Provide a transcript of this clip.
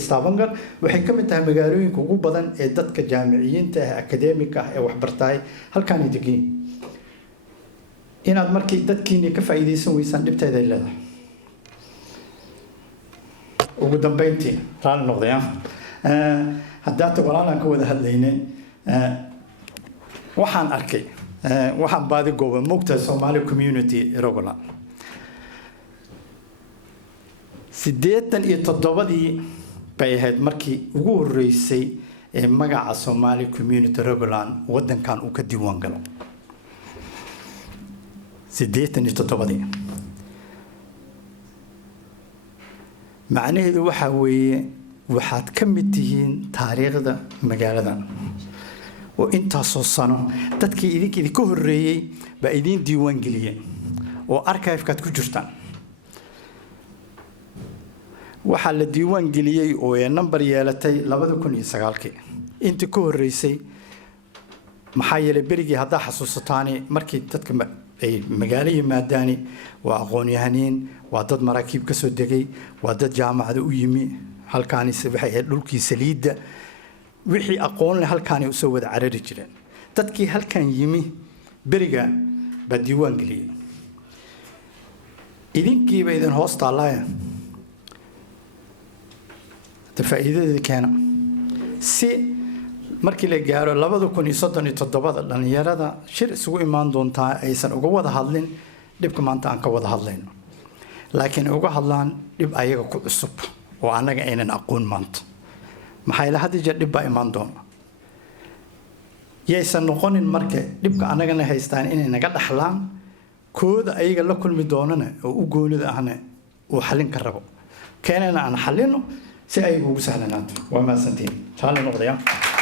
Stavanger waxay ka mid tahay magaalooyinka ugu badan ee dadka jaamiciyiinta ah academic ah ee wax bartay halkaan ay degan inaad markii dadkiina ka faa'iideysan weysaan dhibteeda ay leedahay ugu dambeyntii raali noqdaya hadda walaalaan ka wada hadlaynay waxaan arkay waxaan baadi gooba mugta Somali community regular 87 bay ahayd markii ugu horeysay ee magaca Somali community regular wadankan uu ka diiwaan galo 87 macnaheedu waxa weeye waxaad ka mid tihiin taariikhda magaaladan oo intaasoo sano dadkii idinka horeeyay ba idin diiwaan galiyeen oo archive-kaad ku jirtaan waxa la diiwaan galiyay oo ay number yeelatay 2009 inta ka horeysay maxaa yeelay berigii hadda xasuusataani markii dadka ay magaalo yimaadaani waa aqoon-yahaniin waa dad maraakiib ka soo degay waa dad jaamacada u yimi halkaani waxay ahayd dhulkii saliidda wixii aqoon leh halkaani u soo wada carari jireen dadkii halkan yimi beriga ba diiwaan galiyay idinkiiba idin hoos taalaaya faa'iidada keena si markii la gaaro 2037 dhalinyarada shir isugu imaan doontaa aysan uga wada hadlin dhibka maanta aan ka wada hadlayno laakiin uga hadlaan dhib ayaga ku cusub oo anaga aynan aqoon maanta maxay la hadii jeer dhib baa imaan doona yeysan noqonin marka dhibka anagana haystaan inay naga dhaxlaan kooda ayaga la kulmi doonana oo u goonida ahna oo xalin ka rabo keenana aan xalino si ay ugu sahlanaato waa ma santiin taala noqdaya